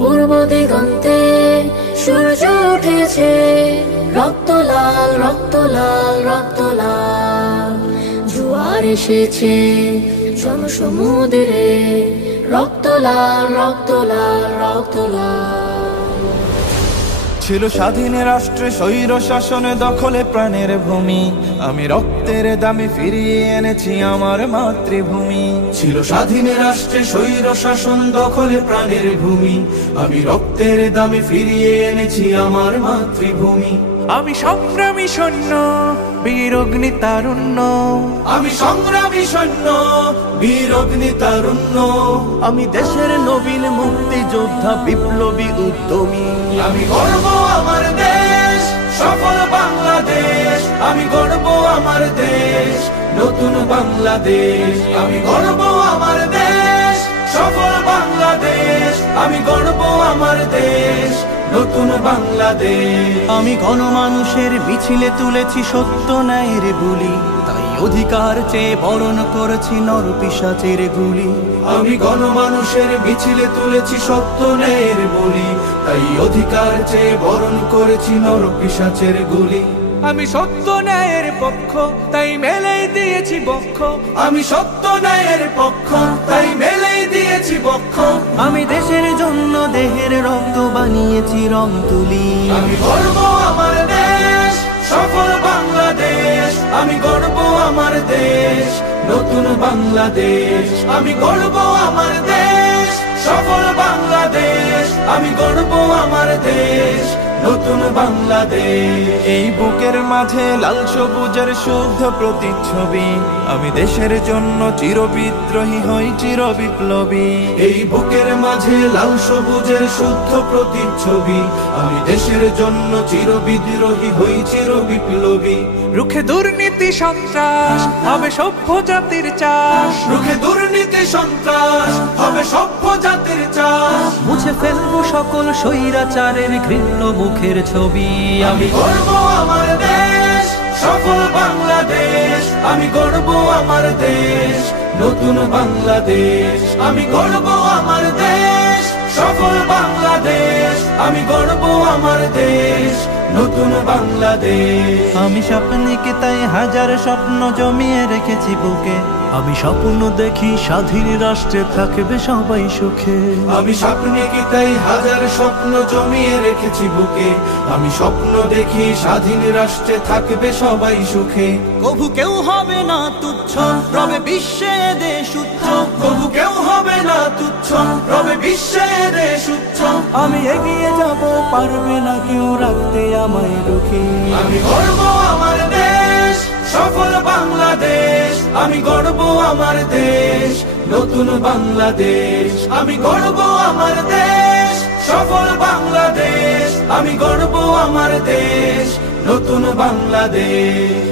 পূর্ব দিগন্তে সূর্য উঠেছে, রক্ত লাল রক্ত লাল রক্ত লাল। জোয়ার এসেছে জনসমুদ্রে, রক্ত লাল রক্ত লাল রক্ত লাল। ছিল স্বাধীন রাষ্ট্রে স্বৈর শাসনে দখলে প্রাণের ভূমি, আমি রক্তের দামে ফিরিয়ে এনেছি আমার মাতৃভূমি। ছিল স্বাধীন রাষ্ট্রে স্বৈর শাসন দখলে প্রাণের ভূমি, আমি রক্তের দামে ফিরিয়ে এনেছি আমার মাতৃভূমি। আমি সংগ্রামী সৈন্য বীর অগ্নি তারুণ্য, আমি সংগ্রামী সৈন্য বীর অগ্নি তারুণ্য। আমি দেশের নবীন মুক্তিযোদ্ধা বিপ্লবী উদ্যমী। আমি গর্ব আমার দেশ সফল বাংলাদেশ, আমি গর্ব আমার দেশ নতুন বাংলাদেশ। আমি গর্ব আমার দেশ সফল বাংলাদেশ, আমি গর্ব আমার দেশ নতুন বাংলাদেশ। আমি গণমানুষের মিছিলে তুলেছি সত্য ন্যায়ের বুলি, তাই অধিকার চেয়ে বরণ করেছি নরপিশাচের গুলি। আমি গণমানুষের মিছিলে তুলেছি সত্য ন্যায়ের বুলি, তাই অধিকার চেয়ে বরণ করেছি নরপিশাচের গুলি। আমি সত্য ন্যায়ের পক্ষ, তাই মেলেই দিয়েছি বক্ষ। আমি সত্য ন্যায়ের পক্ষ, তাই মেলেই দিয়েছি বক্ষ। আমি দেশের জন্য দেহের রক্ত বানিয়েছি রং তুলি। আমি গর্ব আমার দেশ সফল বাংলাদেশ, আমি গর্ব আমার দেশ নতুন বাংলাদেশ। আমি গর্ব আমার দেশ সফল বাংলাদেশ, আমি গর্ব আমার দেশ নতুন বাংলাদেশ। এই বুকের মাঝে লাল সবুজের শুদ্ধ প্রতিচ্ছবি, আমি দেশের জন্য চির বিদ্রোহী হই চির বিপ্লবী। এই বুকের মাঝে লাল সবুজের শুদ্ধ প্রতিচ্ছবি, আমি দেশের জন্য চির বিদ্রোহী হই চির বিপ্লবী। রুখে দুর্নীতি সন্ত্রাস হবে সভ্য জাতির চাষ, রুখে দুর্নীতি সন্ত্রাস হবে সভ্য জাতির চাষ। মুছে ফেলবো সকল স্বৈরাচারের ঘৃণ্য মুখের ছবি। আমি গর্ব আমার দেশ সফল বাংলাদেশ, আমি গর্ব আমার দেশ নতুন বাংলাদেশ। আমি গর্ব আমার দেশ সফল বাংলাদেশ, আমি গর্ব আমার দেশ নতুন বাংলাদেশ। আমি স্বপ্নকে তাই হাজার স্বপ্ন জমিয়ে রেখেছি বুকে, আমি স্বপ্ন দেখি স্বাধীন রাষ্ট্রে থাকবে সবাই সুখে। আমি স্বপ্নকে তাই হাজার স্বপ্ন জমিয়ে রেখেছি বুকে, আমি স্বপ্ন দেখি স্বাধীন রাষ্ট্রে থাকবে সবাই সুখে। কবু কেউ হবে না তুচ্ছ, রবে বিশ্বে দেশ উচ্চ। কবু কেউ হবে না তুচ্ছ, রবে বিশ্বে দেশ উচ্চ। আমি এগিয়ে যাব, পারবে না কেউ রাখতে আমায় রুখে। আমি গর্ব আমার দেশ সফল বাংলাদেশ, আমি গর্ব আমার দেশ নতুন বাংলাদেশ। আমি গর্ব আমার দেশ সফল বাংলাদেশ, আমি গর্ব আমার দেশ নতুন বাংলাদেশ।